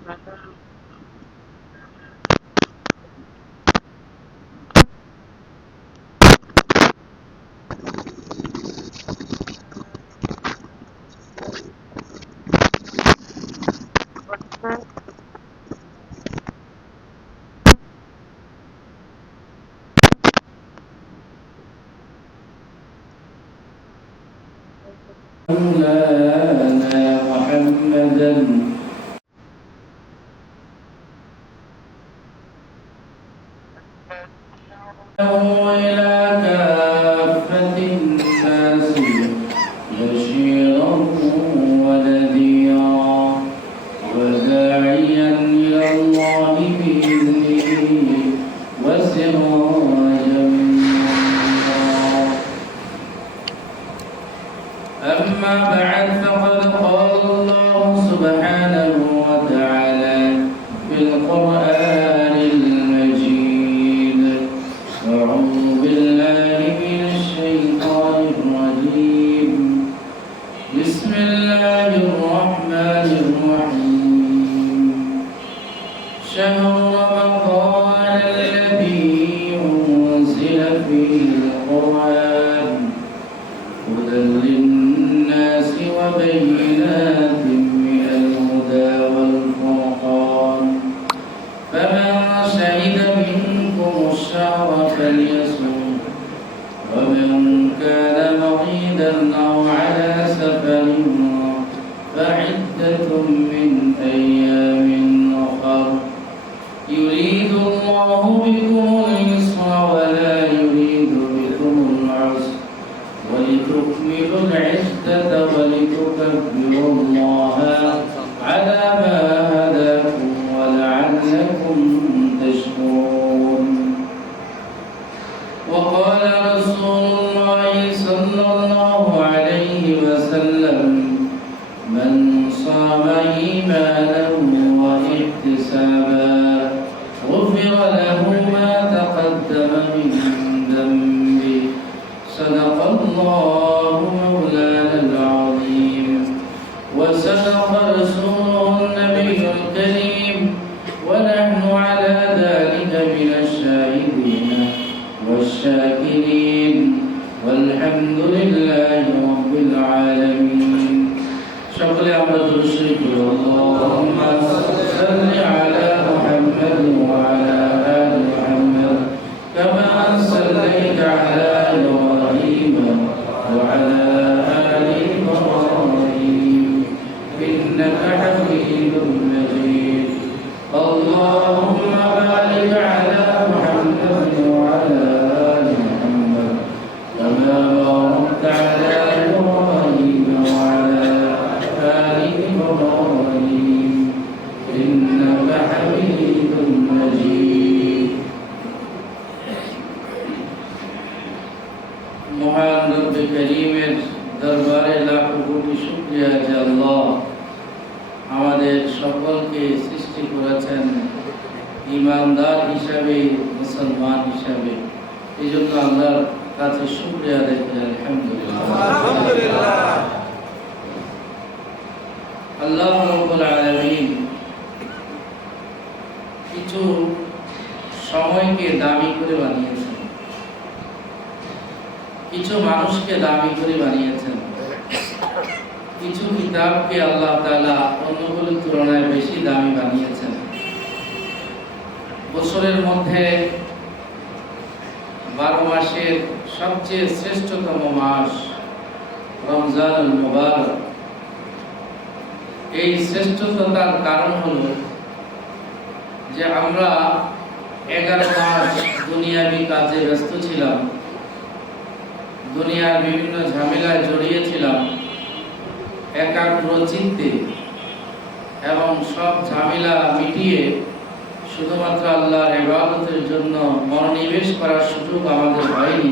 nada, Grazie. فيه القرآن هدى للناس وبينات সৃষ্টি করেছেন ইমানদার হিসাবে, মুসলমান হিসাবে। এই জন্য আল্লাহর কাছে শুক্রিয়া দেখি আলহামদুলিল্লাহ। আল্লাহ কিছু সময়কে দামি করে বানিয়েছেন। কিছু মানুষকে দামি করে বানিয়েছেন। কিছু কিতাবকে আল্লাহ তাআলা অন্যগুলোর তুলনায় বেশি দামি বানিয়েছেন। বছরের মধ্যে বারো মাসের সবচেয়ে শ্রেষ্ঠতম মাস রমজান মুবারক। এই শ্রেষ্ঠতার কারণ হলো যে আমরা এগারো মাস দুনিয়াবি কাজে ব্যস্ত ছিলাম, দুনিয়ার বিভিন্ন ঝামেলায় জড়িয়েছিলাম একাগ্র চিত্তে এবং সব ঝামেলা মিটিয়ে শুধুমাত্র আল্লাহর ইবাদতের জন্য মনোনিবেশ করার সুযোগ আমাদের হয়নি।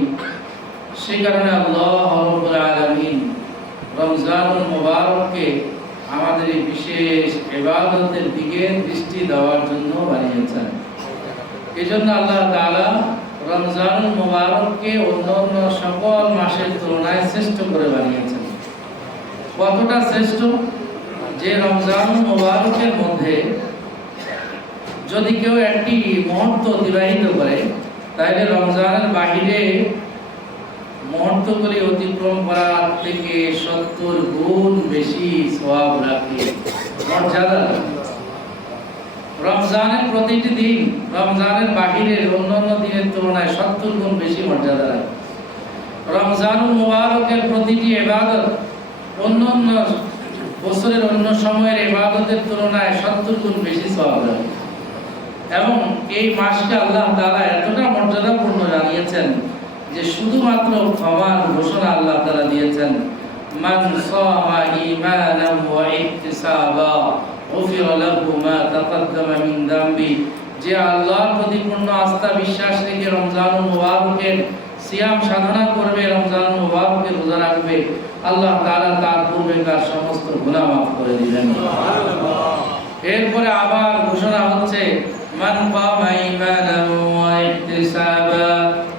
সে কারণে আল্লাহ রব্বুল আলামিন রমজানুল মুবারককে আমাদের এই বিশেষ ইবাদতের দিকে দৃষ্টি দেওয়ার জন্য বানিয়েছেন। এই জন্য আল্লাহ তাআলা রমজানুল মুবারককে অন্য সকল মাসের তুলনায় শ্রেষ্ঠ করে বানিয়েছেন। কতটা শ্রেষ্ঠ? যে রমজান মোবারকের মধ্যে যদি কেউ একটি মুহূর্ত অতিবাহিত করে, তাহলে রমজানের বাহিরে মুহূর্তগুলি অতিক্রম করার থেকে সত্তর গুণ বেশি সওয়াব রাখে। মর্যাদা রমজানের প্রতিটি দিন, রমজানের বাহিরের অন্যান্য দিনের তুলনায় সত্তর গুণ বেশি মর্যাদা রাখে। রমজানুল মুবারকের প্রতিটি ইবাদত অন্যান্য বছরের অন্য সময়ের ইবাদতের তুলনায় সত্তর গুণ বেশি সওয়াব রাখে এবং এই মাসকে আল্লাহ তাআলা এতটা মর্যাদাপূর্ণ জানিয়েছেন যে শুধুমাত্র ক্ষমার ঘোষণা আল্লাহ তাআলা দিয়েছেন, মান ওয়া ইহতিসাবা লাহু মা মিন যে আল্লাহর প্রতি পূর্ণ আস্থা, বিশ্বাস রেখে রমজানুল মুবারকের সিয়াম সাধনা করবে রমজান মুবারকে রোজা রাখবে আল্লাহ তাআলা তার পূর্বেকার সমস্ত গুনাহ মাফ করে দিবেন। এরপরে আবার ঘোষণা হচ্ছে মান কামা ঈমানান ওয়া ইহতিসাবা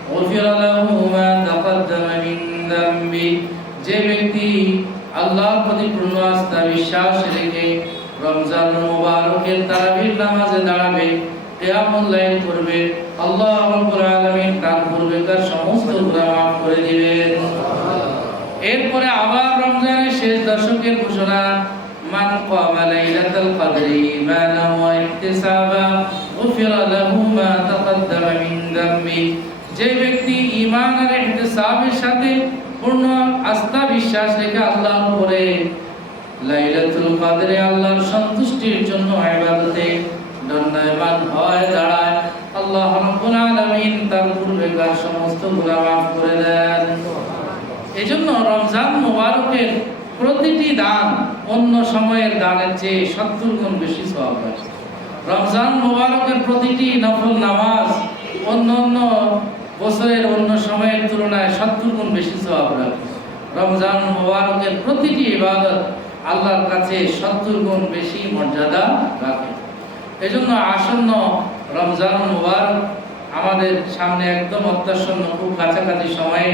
গুফিরা লাহু মা তাকাদ্দামা মিন যে ব্যক্তি আল্লাহর প্রতি পূর্ণ আস্থা বিশ্বাস রেখে রমজান মুবারকের তারাবির নামাজে দাঁড়াবে কিয়ামুল লাইল দশকের ঘোষণা, মান কামা লাইলাতাল কদরি ঈমানা ওয়া ইহতিসাবা, গুফিরা লাহু মা তাকাদ্দামা মিন দামবি। যে ব্যক্তি ঈমান আর ইহতিসাবের সাথে পূর্ণ আস্থা বিশ্বাস রেখে আল্লাহর উপরে লাইলাতুল কদরে আল্লাহর সন্তুষ্টির জন্য ইবাদতে দণ্ডায়মান হয় দাঁড়ায়। আল্লাহ রাব্বুল আলামিন তার পূর্বেকার সমস্ত গুনাহ মাফ করে দেন। এজন্য রমজান মোবারকের প্রতিটি দান অন্য সময়ের দানের চেয়ে সত্তর গুণ বেশি আছে রমজান মোবারকের প্রতিটি নফল নামাজ অন্য অন্য বছরের অন্য সময়ের তুলনায় সত্তর গুণ বেশি রাখে রমজান মোবারকের প্রতিটি ইবাদত আল্লাহর কাছে সত্তর গুণ বেশি মর্যাদা রাখে। এজন্য আসন্ন রমজান মোবারক আমাদের সামনে একদম অত্যাসন্ন খুব কাছাকাছি সময়ে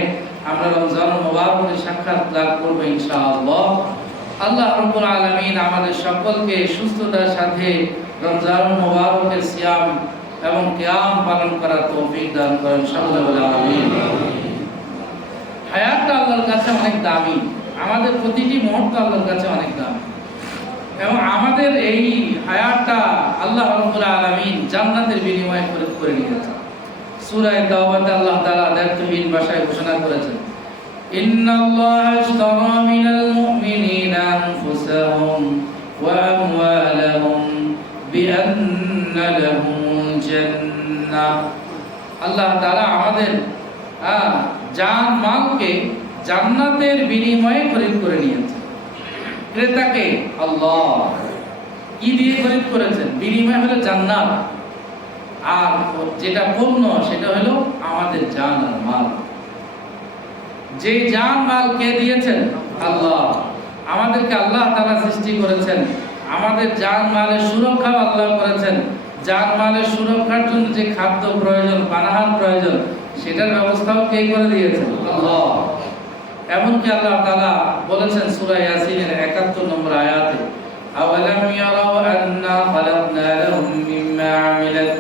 আমরা রমজান মোবারকের সাক্ষাৎ লাভ করব ইনশাআল্লাহ। আল্লাহ রব্বুল আলামিন আমাদের সকলকে সুস্থতার সাথে রমজান মোবারকের সিয়াম এবং কিয়াম পালন করার তৌফিক দান করেন। সকলে আমিন হায়াতটা আল্লাহর কাছে অনেক দামি। আমাদের প্রতিটি মুহূর্ত আল্লাহর কাছে অনেক দামি। এবং আমাদের এই হায়াতটা আল্লাহ রাব্বুল আলামিন জান্নাতের বিনিময়ে করে করে নিয়েছেন। সূরা তাওবাতে আল্লাহ তাআলা দায়িত্বহীন ভাষায় ঘোষণা করেছেন। ইন্নাল্লাহা ইশতারা মিনাল মুমিনিনা আনফুসাহুম ওয়া আমওয়ালাহুম বিআন্না লাহুমুল জান্নাহ। আল্লাহ তাআলা আমাদের আহ, জান মালকে জান্নাতের বিনিময়ে খরিদ করে নিয়েছে ক্রেতাকে আল্লাহ কি দিয়ে খরিদ করেছেন। বিনিময় হলো জান্নাত। আর যেটা পণ্য, সেটা হলো আমাদের জান আর মাল। যে জান, মাল কে দিয়েছেন? আল্লাহ। আমাদেরকে আল্লাহ তাআলা সৃষ্টি করেছেন। আমাদের জান, মালের সুরক্ষা আল্লাহ করেছেন। জান, মালের সুরক্ষার জন্য যে খাদ্য প্রয়োজন, পানাহার প্রয়োজন, সেটার ব্যবস্থাও কে করে দিয়েছেন? আল্লাহ। এমনকি আল্লাহ তাআলা বলেছেন সূরা ইয়াসিনের 71 নম্বর আয়াতে, আওয়ালাম ইয়ারাও আন্না খালাকনা লাহুম মিম্মা আমিলাত?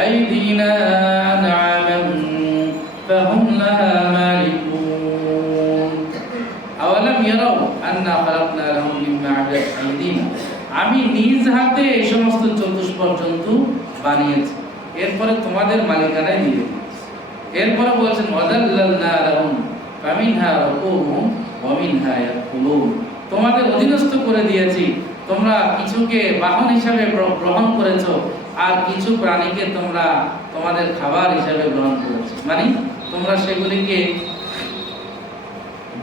আইদিনা আনআমান ফাহুম লাহা মালিকুন আওয়ালাম ইয়ারাও আন্না খালাকনা লাহুম মিম্মা আমিলাত আইদিনা আমি নিজ হাতে এই সমস্ত চতুষ্পদ জন্তু বানিয়েছি। এরপরে তোমাদের মালিকানায় দিয়ে এরপরে বলছেন ওয়াদাল্লালনা লাহুম ফামিনহা রাকুহুম ওয়া মিনহা ইয়াকুলুন। তোমাদের অধীনস্থ করে দিয়েছি। তোমরা কিছুকে বাহন হিসাবে গ্রহণ করেছ আর কিছু প্রাণীকে তোমরা তোমাদের খাবার হিসাবে গ্রহণ করেছ। মানে তোমরা সেগুলিকে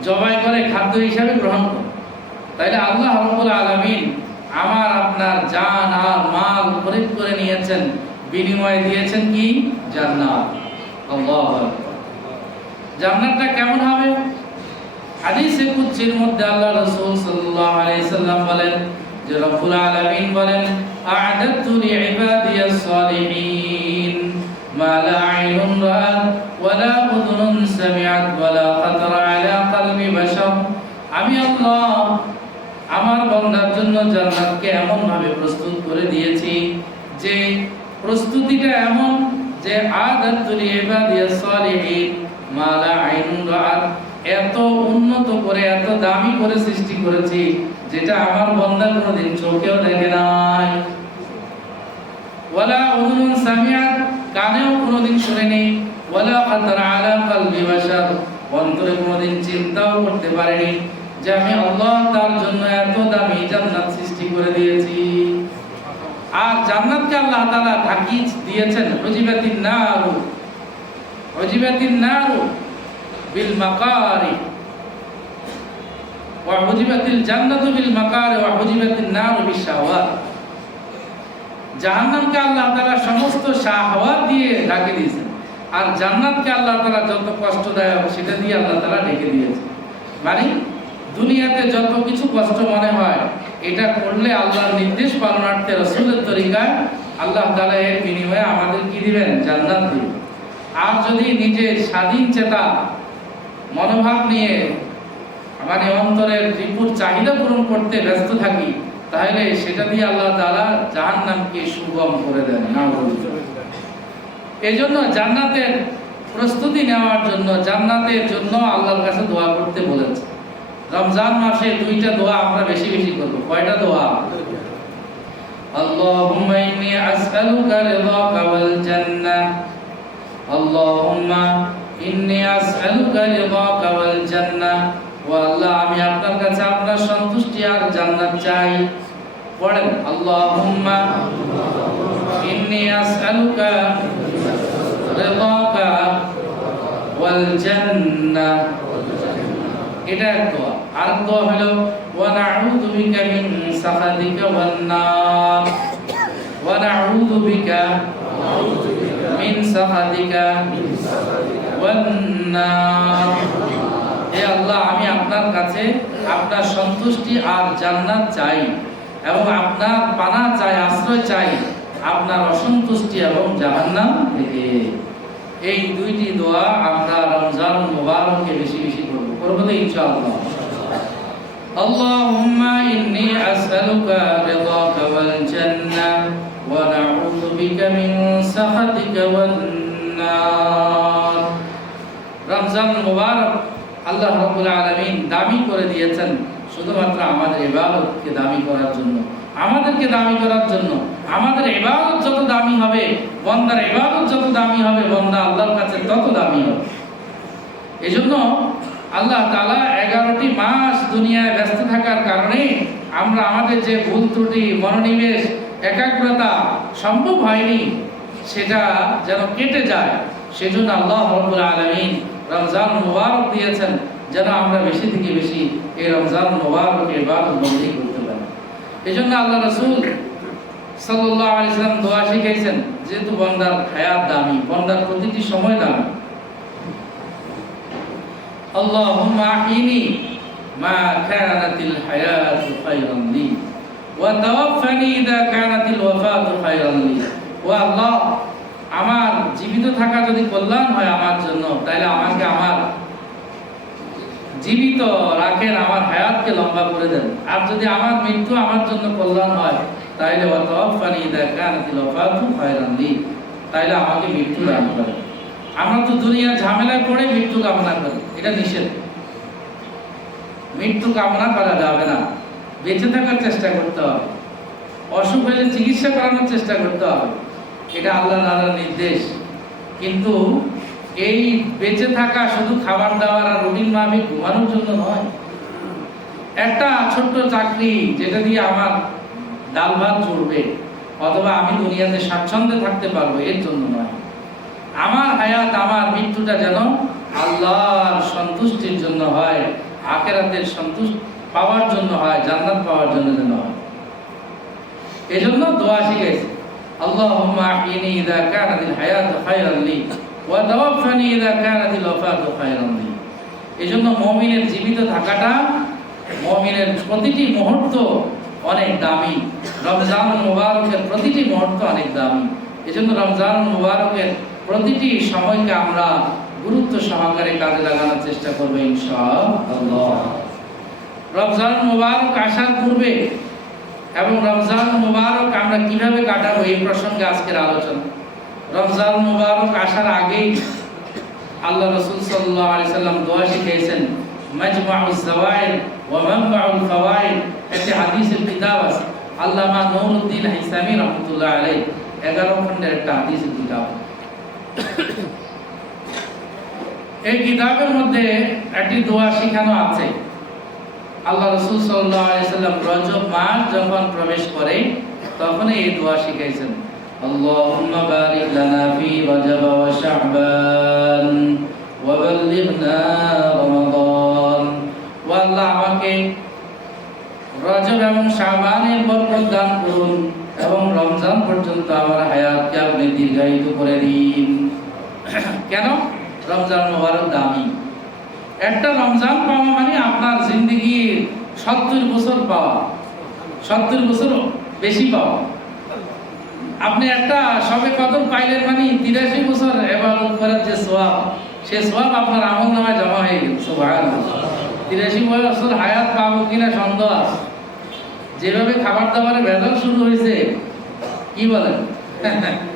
জবাই করে খাদ্য হিসাবে গ্রহণ করো। তাইলে আল্লাহ রাব্বুল আলামিন আমার, আপনার জান আর মাল খরিদ করে নিয়েছেন, বিনিময়ে দিয়েছেন কি? জান্নাত। আল্লাহু জান্নাতটা কেমন হবে? হাদিসে কুদসির মধ্যে আল্লাহ রাসূল সাল্লাল্লাহু আলাইহি সাল্লাম বলেন যে রব্বুল আলামিন বলেন আ'দাতু লিইবাদিয়াস সালিহিন মা লা আইনুন রাআত ওয়া লা উযুনুন সামিআত ওয়া লা খাতারা আলা কলবি বাশার। আমি আল্লাহ আমার বন্দার জন্য জান্নাতকে এমন ভাবে প্রস্তুত করে দিয়েছি যে প্রস্তুতিটা এমন যে আদাতুল ইবাদিয়াস সালিহিন মালা আইনুন রাআত এত উন্নত করে, এত দামি করে সৃষ্টি করেছি, যেটা আমার বন্দা কোনোদিন চোখেও দেখে নাই। ওয়ালা উযুনুন সামিআত কানেও কোনোদিন শুনেনি। ওয়ালা খাতার আলা কলবি বাশার, অন্তরে কোনোদিন চিন্তাও করতে পারেনি যে আমি আল্লাহ তার জন্য এত দামি জান্নাত সৃষ্টি করে দিয়েছি। আর জান্নাতকে আল্লাহ তাআলা ঢাকি দিয়েছেন হুজিবাতিন নারু। হুজিবাতিন নারু। মানে দুনিয়াতে যত কিছু কষ্ট মনে হয়, এটা করলে আল্লাহর নির্দেশ পালনার্থে, রসুলের তরিকায় আল্লাহ তাআলা এর বিনিময়ে আমাদের কি দিবেন? জান্নাত দিবেন। আর যদি নিজের স্বাধীন চেতা মনোভাব নিয়ে মানে অন্তরের রিপুর চাহিদা পূরণ করতে ব্যস্ত থাকি তাহলে সেটা দিয়ে আল্লাহ তাআলা জাহান্নামকে সুগম করে দেন না এই জন্য জান্নাতের প্রস্তুতি নেওয়ার জন্য জান্নাতের জন্য আল্লাহর কাছে দোয়া করতে বলেছে রমজান মাসে দুইটা দোয়া আমরা বেশি বেশি করব কয়টা দোয়া اللهم إني أسألك رضاك والجنة اللهم ইন্নি আসআলুকা রিদাকা ওয়াল জান্নাহ ও আল্লাহ, আমি আপনার কাছে আপনার সন্তুষ্টি আর জান্নাত চাই। পড়েন, আল্লাহুম্মা। ইন্নি আসআলুকা রিদাকা ওয়াল জান্নাহ এটা এক দোয়া। আর দোয়া হলো, ওয়া নাউযু বিকা মিন সাখাতিকা ওয়ান নার। ওয়া নাউযু বিকা মিন সাখাতিকা মিন সাখাতিকা হে আল্লাহ আমি আপনার কাছে আপনার সন্তুষ্টি আর জান্নাত চাই এবং আপনার পানা চাই আশ্রয় চাই আপনার অসন্তুষ্টি এবং জাহান্নাম থেকে এই দুইটি দোয়া আমরা রমজান মুবারকে বেশি বেশি করব করব তো ইনশাআল্লাহ اللهم إني أسألك رضاك والجنة ونعوذ بك من سخطك والنار রমজান মুবারক আল্লাহ রাব্বুল আলামিন দামি করে দিয়েছেন, শুধুমাত্র আমাদের ইবাদতকে দামি করার জন্য। আমাদেরকে দামি করার জন্য। আমাদের ইবাদত যত দামি হবে, বন্দার ইবাদত যত দামি হবে, বন্দা আল্লাহর কাছে তত দামি হবে। এই জন্য আল্লাহ তালা এগারোটি মাস দুনিয়ায় ব্যস্ত থাকার কারণে আমরা আমাদের যে ভুল ত্রুটি, মনোনিবেশ, একাগ্রতা সম্ভব হয়নি, সেটা যেন কেটে যায়, সেজন্য আল্লাহ রব্বুল আলামিন রমজান মুবারক দিয়েছেন যেন আমরা বেশি থেকে বেশি এই রমজান মুবারকে ইবাদত বন্দী করতে পারি এজন্য আল্লাহ রাসূল সাল্লাল্লাহু আলাইহি সাল্লাম দোয়া শিখাইছেন যেহেতু বন্দার হায়াত দামি বন্দার প্রতিটি সময় দামি اللهم أحيني ما كانت الحياة خيرا لي وتوفني إذا كانت الوفاة خيرا لي والله আমার জীবিত থাকা যদি কল্যাণ হয় আমার জন্য, তাহলে আমাকে আমার জীবিত রাখেন, আমার হায়াতকে লম্বা করে দেন। আর যদি আমার মৃত্যু আমার জন্য কল্যাণ হয়, তাহলে ওয়াতাওয়াফানি ইযা কানাতিল ওয়াফাতু খায়রান লি। তাহলে আমাকে মৃত্যু দান করেন। আমরা তো দুনিয়ার ঝামেলায় পড়ে মৃত্যু কামনা করি, এটা নিষেধ। মৃত্যু কামনা করা যাবে না। বেঁচে থাকার চেষ্টা করতে হবে। অসুখ হলে চিকিৎসা করানোর চেষ্টা করতে হবে। এটা আল্লাহ তাআলার নির্দেশ। কিন্তু এই বেঁচে থাকা শুধু খাবার দাবার আর রুটিন মাফিক ঘুমানোর জন্য নয়, একটা ছোট্ট চাকরি যেটা দিয়ে আমার ডাল ভাত চলবে অথবা আমি দুনিয়াতে স্বাচ্ছন্দ্যে থাকতে পারব, এর জন্য নয়। আমার হায়াত, আমার মৃত্যুটা যেন আল্লাহর সন্তুষ্টির জন্য হয়, আখেরাতের সন্তুষ্ট পাওয়ার জন্য হয়, জান্নাত পাওয়ার জন্য যেন হয়। এজন্য দোয়া শিখাইছে। اللهم احيني اذا كانت الحياه خيرا لي وتوفني اذا كانت الوفاه خيرا لي এজন্য মুমিনের জীবিত থাকাটা মুমিনের প্রতিটি মুহূর্ত অনেক দামি রমজান মুবারকের প্রতিটি মুহূর্ত অনেক দামি এজন্য রমজান মুবারকের প্রতিটি সময়কে আমরা গুরুত্ব সহকারে কাজে লাগানোর চেষ্টা করবো ইনশাআল্লাহ রমজান মোবারক আসার পূর্বে এবং রমজান মোবারক আমরা কীভাবে কাটাবো এই প্রসঙ্গে আজকের আলোচনা। রমজান মোবারক আসার আগেই আল্লাহ রসুল সাল্লাহ আলি সাল্লাম দোয়া শিখিয়েছেন, মাজমাউল ফাওয়াইদ একটি হাদিসের কিতাব আছে, আল্লামা নূরউদ্দিন হিসামি এগারো খন্ডের একটা হাদিসের কিতাব। এই কিতাবের মধ্যে একটি দোয়া শিখানো আছে আল্লাহ রসুল সাল্লাহ সাল্লাম রজব মাস যখন প্রবেশ করে তখন এই দোয়া শিখাইছেন اللهم بارك لنا في رجب وشعبان وبلغنا رمضان والله আমাকে রজব এবং শাবানের বরকত দান করুন এবং রমজান পর্যন্ত আমার হায়াতকে আপনি দীর্ঘায়িত করে দিন কেন রমজান মোবারক দামি একটা রমজান পাওয়া মানে আপনার জিন্দগির সত্তর বছর পাওয়া। সত্তর বছর বেশি পাওয়া। আপনি একটা সবে কদর পাইলেন মানে তিরাশি বছর এবার করার যে সোয়াব, সে সোয়াব আপনার আমল নামায় জমা হয়ে গেল সোভাগ তিরাশি বছর হায়াত পাবো কিনা সন্দেহ আছে? যেভাবে খাবার দাবারে ভেজাল শুরু হয়েছে, কি বলেন?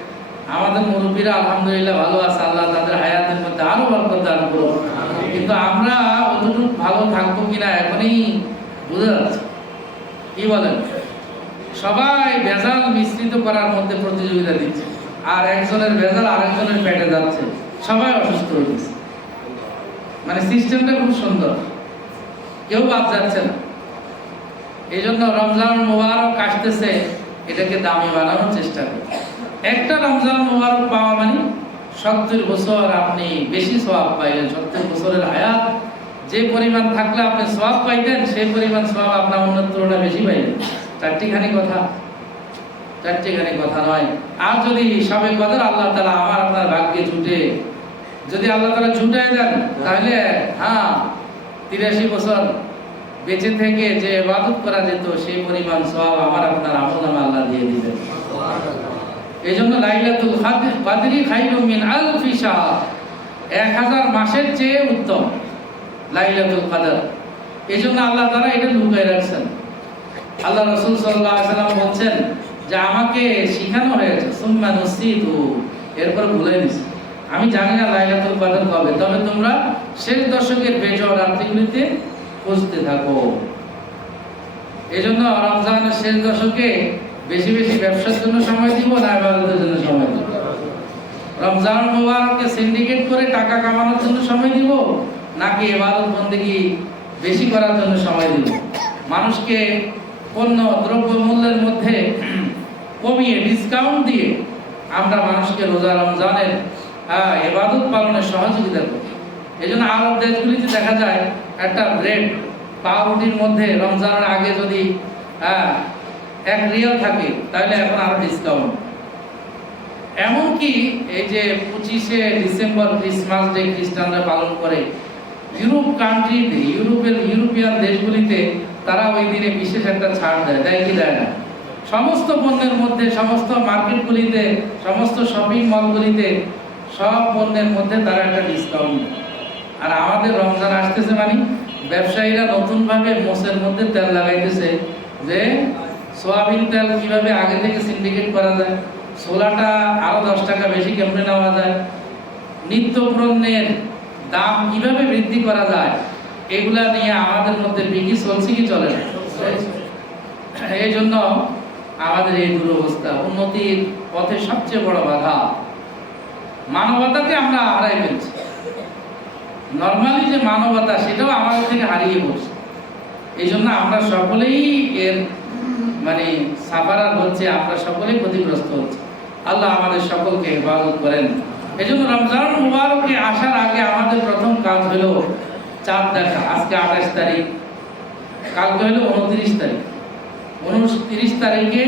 আমাদের মুরব্বীরা আলহামদুলিল্লাহ ভালো আছে আল্লাহ তাদের হায়াতের মধ্যে আরও বরকত দান করুন কিন্তু আমরা অতটুকু ভালো থাকব কিনা এখনই বুঝে যাচ্ছে। কি বলেন? সবাই ভেজাল মিশ্রিত করার মধ্যে প্রতিযোগিতা দিচ্ছে। আর একজনের ভেজাল আরেকজনের পেটে যাচ্ছে। সবাই অসুস্থ হয়ে গেছে। মানে সিস্টেমটা খুব সুন্দর। কেউ বাদ যাচ্ছে না। এই জন্য রমজান মোবারক আসতেছে এটাকে দামি বানানোর চেষ্টা করি একটা রমজান মোবারক পাওয়া মানে সত্তর বছর আপনি বেশি সোয়াব পাইলেন। সত্তর বছরের হায়াত, যে পরিমাণ থাকলে আপনি সোয়াব পাইতেন সেই পরিমাণ সোয়াব আপনার অন্যের তুলনায় বেশি পাইলেন। চারটিখানি কথা চারটিখানি কথা নয়। আর যদি সবে কদর আল্লাহ তালা আমার আপনার ভাগ্যে ছুটে, যদি আল্লাহ তালা ছুটাই দেন, তাহলে হ্যাঁ তিরাশি বছর বেঁচে থেকে যে ইবাদত করা যেত সেই পরিমাণ সব আমার আপনার আমল আল্লাহ দিয়ে দিবেন এই জন্য লাইলাতুল কাদরি খাইরুম মিন আলফি শাহর এক হাজার মাসের চেয়ে উত্তম লাইলাতুল কাদর এই জন্য আল্লাহ তারা এটা লুকাই রাখছেন। আল্লাহ রসুল সাল্লাহ সাল্লাম বলছেন যে, আমাকে শিখানো হয়েছে, সুম্মা নসিতু। এরপর ভুলে দিছি আমি জানি না লাইলাতুল কদর কবে, তবে তোমরা শেষ দশকের বেজর রাত্রিগুলিতে খুঁজতে থাকো। এই জন্য রমজানের শেষ দশকে বেশি বেশি ব্যবসার জন্য সময় দিব না ইবাদতের জন্য সময় দিব। রমজান মোবারককে সিন্ডিকেট করে টাকা কামানোর জন্য সময় দিব, নাকি ইবাদত বন্দেগি বেশি করার জন্য সময় দিব? মানুষকে পণ্য, দ্রব্য মূল্যের মধ্যে কমিয়ে ডিসকাউন্ট দিয়ে আমরা মানুষকে রোজা রমজানের এবাদত পালনে সহযোগিতা করি। এই জন্য আরব দেশগুলিতে দেখা যায়, একটা ব্রেড পাউরুটির মধ্যে রমজানের আগে যদি হ্যাঁ এক রিয়াল থাকে, তাহলে এখন আরও ডিসকাউন্ট এমনকি এই যে পঁচিশে ডিসেম্বর ক্রিসমাস ডে খ্রিস্টানরা পালন করে, ইউরোপ কান্ট্রিতে ইউরোপের, ইউরোপিয়ান দেশগুলিতে তারা ওই দিনে বিশেষ একটা ছাড় দেয় দেয় কি দেয় না? সমস্ত পণ্যের মধ্যে, সমস্ত মার্কেটগুলিতে, সমস্ত শপিং মলগুলিতে সব পণ্যের মধ্যে তারা একটা ডিসকাউন্ট দেয়। আর আমাদের রমজান আসতেছে মানে ব্যবসায়ীরা নতুনভাবে মোষের মধ্যে তেল লাগাইতেছে যে সোয়াবিন তেল কীভাবে আগে থেকে সিন্ডিকেট করা যায়? সোলাটা আরও দশ টাকা বেশি কেমনে নেওয়া যায়? নিত্য পণ্যের দাম কীভাবে বৃদ্ধি করা যায়? এগুলা নিয়ে আমাদের মধ্যে বিকি চলছে কি চলে না? এই জন্য আমাদের এই দুরবস্থা, উন্নতির পথে সবচেয়ে বড় বাধা। মানবতাকে আমরা হারাই ফেলছি। নর্মালি যে মানবতা, সেটাও আমাদের থেকে হারিয়ে পড়ছে। এই জন্য আমরা সকলেই এর মানে সাফারার হচ্ছে আমরা সকলেই ক্ষতিগ্রস্ত হচ্ছে। আল্লাহ আমাদের সকলকে হেফাজত করেন। এই জন্য রমজান মুবারকে আসার আগে আমাদের প্রথম কাজ হলো চাঁদ দেখা। আজকে আঠাশ তারিখ, কালকে হলো উনত্রিশ তারিখ। উনত্রিশ তারিখে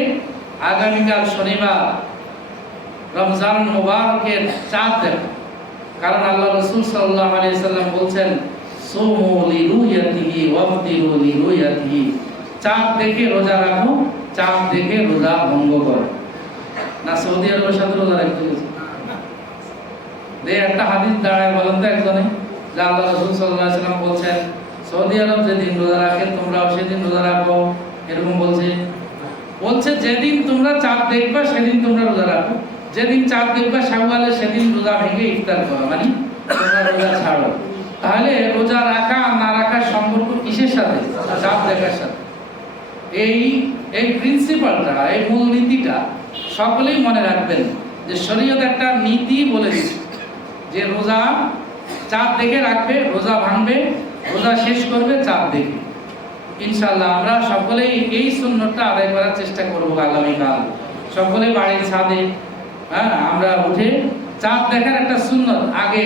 আগামীকাল শনিবার রমজান মুবারকের চাঁদ দেখা। কারণ আল্লাহ রসুল সাল্লাহ আলাইহি সাল্লাম বলছেন, সোমু লিরুয়াতিহি ওয়াফতিরু লিরুয়াতিহি চাঁদ দেখে রোজা রাখো, চাঁদ দেখে রোজা ভঙ্গ করো। না, সৌদি আরবের সাথে রোজা রাখতে গেছে। দে, একটা হাদিস দাঁড়ায় বলেন তো একজনে, যে আল্লাহ রসুল সাল্লাহ সাল্লাম বলছেন, সৌদি আরব যেদিন রোজা রাখে, তোমরাও সেদিন রোজা রাখো। এরকম বলছে। বলছে, যেদিন তোমরা চাঁদ দেখবা, সেদিন তোমরা রোজা রাখো। যেদিন চাঁদ দেখবা, শাওয়ালে সেদিন রোজা ভেঙে ইফতার করো মানে তোমরা রোজা ছাড়ো। তাহলে রোজা রাখা আর না রাখার সম্পর্ক কিসের সাথে? চাঁদ দেখার সাথে। এই এই প্রিন্সিপালটা এই মূল নীতিটা সকলেই মনে রাখবেন যে শরীয়ত একটা নীতি বলে দিচ্ছে যে রোজা চাঁদ দেখে রাখবে, রোজা ভাঙবে, রোজা শেষ করবে, চাঁদ দেখে ইনশাল্লাহ আমরা সকলেই এই সুন্নতটা আদায় করার চেষ্টা করব আগামীকাল। সকলে বাড়ির ছাদে হ্যাঁ আমরা উঠে চাঁদ দেখার একটা সুন্নত। আগে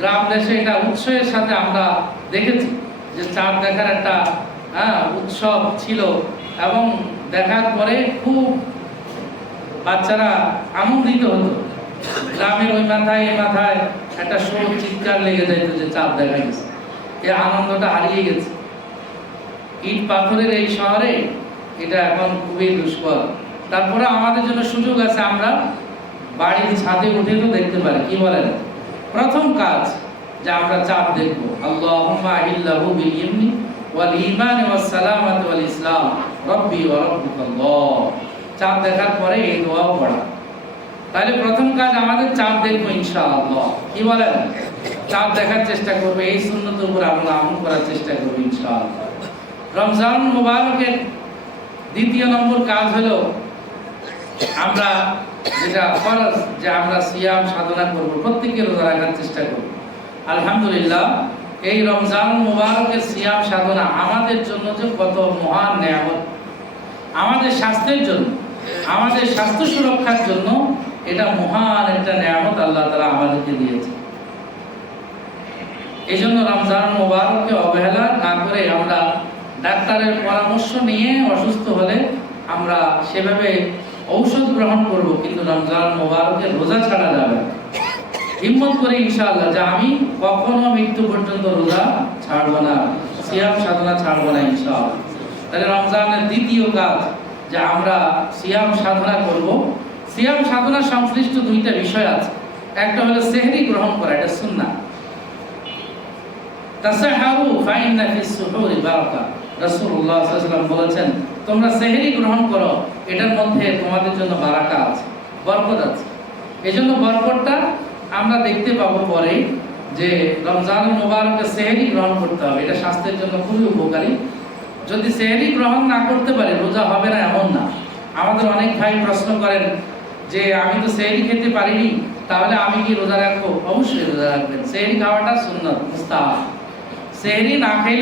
গ্রাম দেশে এটা উৎসবের সাথে আমরা দেখেছি যে চাঁদ দেখার একটা হ্যাঁ উৎসব ছিল এবং দেখার পরে খুব বাচ্চারা আনন্দিত হতো। গ্রামের ওই মাথায় এই মাথায় একটা শোক চিৎকার লেগে যাইত যে চাঁদ দেখা গেছে। এই আনন্দটা হারিয়ে গেছে। ইট পাথরের এই শহরে এটা এখন খুবই দুষ্কর। তারপরে আমাদের জন্য সুযোগ আছে, আমরা বাড়ির ছাদে উঠে তো দেখতে পারি, কি বলেন? প্রথম কাজ যে আমরা চাঁদ দেখব। আল্লাহুম্মা আহিল্লাহু বিল ইমনি চাঁদ দেখার পরে এই পড়া। তাহলে প্রথম কাজ আমাদের চাঁদ দেখব ইনশাআল্লাহ। কি বলেন? চাঁদ দেখার চেষ্টা এই সুন্নতের উপর আমরা আমল করার চেষ্টা করব ইনশাআল্লাহ। রমজান মুবারকের দ্বিতীয় নম্বর কাজ হলো, আমরা যেটা ফরজ, যে আমরা সিয়াম সাধনা করব প্রত্যেকে রোজা রাখার চেষ্টা করব। আলহামদুলিল্লাহ এই রমজান মুবারকের সিয়াম সাধনা আমাদের জন্য যে কত মহান নেয়ামত আমাদের স্বাস্থ্যের জন্য, আমাদের স্বাস্থ্য সুরক্ষার জন্য এটা মহান একটা নেয়ামত আল্লাহ তালা আমাদেরকে দিয়েছে এই জন্য রমজান মোবারককে অবহেলা না করে আমরা ডাক্তারের পরামর্শ নিয়ে অসুস্থ হলে আমরা সেভাবে ঔষধ গ্রহণ করব, কিন্তু রমজান মোবারকে রোজা ছাড়া যাবে না। হিম্মত করে ইনশাআল্লাহ যে আমি কখনো মৃত্যু পর্যন্ত রোজা ছাড়বো না, সিয়াম সাধনা ছাড়বো না ইনশাআল্লাহ। তাহলে রমজানের দ্বিতীয় কাজ যে আমরা সিয়াম সাধনা করব। সিয়াম সাধনা সংশ্লিষ্ট দুইটা বিষয় আছে। একটা হলো সেহরি গ্রহণ করা, এটা সুন্নাহ। তাসাহারু ফিস সুহুরি বারাকা রাসূলুল্লাহ সাল্লাল্লাহু বলেছেন, তোমরা সেহরি গ্রহণ করো, এটার মধ্যে তোমাদের জন্য বারাকা আছে, বরকত আছে। এজন্য বরকতটা আমরা দেখতে পাবো পরে যে রমজান মুবারকে সেহরি গ্রহণ করতে হবে। এটা স্বাস্থ্যের জন্য খুবই উপকারী। যদি সেহরি গ্রহণ না করতে পারে, রোজা হবে না, এমন না। আমাদের অনেক ভাই প্রশ্ন করেন যে, আমি তো সেহরি খেতে পারিনি, তাহলে আমি কি রোজা রাখব? অবশ্যই রোজা রাখবেন। সেহরি খাওয়াটা সুন্দর মুস্তাহাব। সেহরি না খাইলেও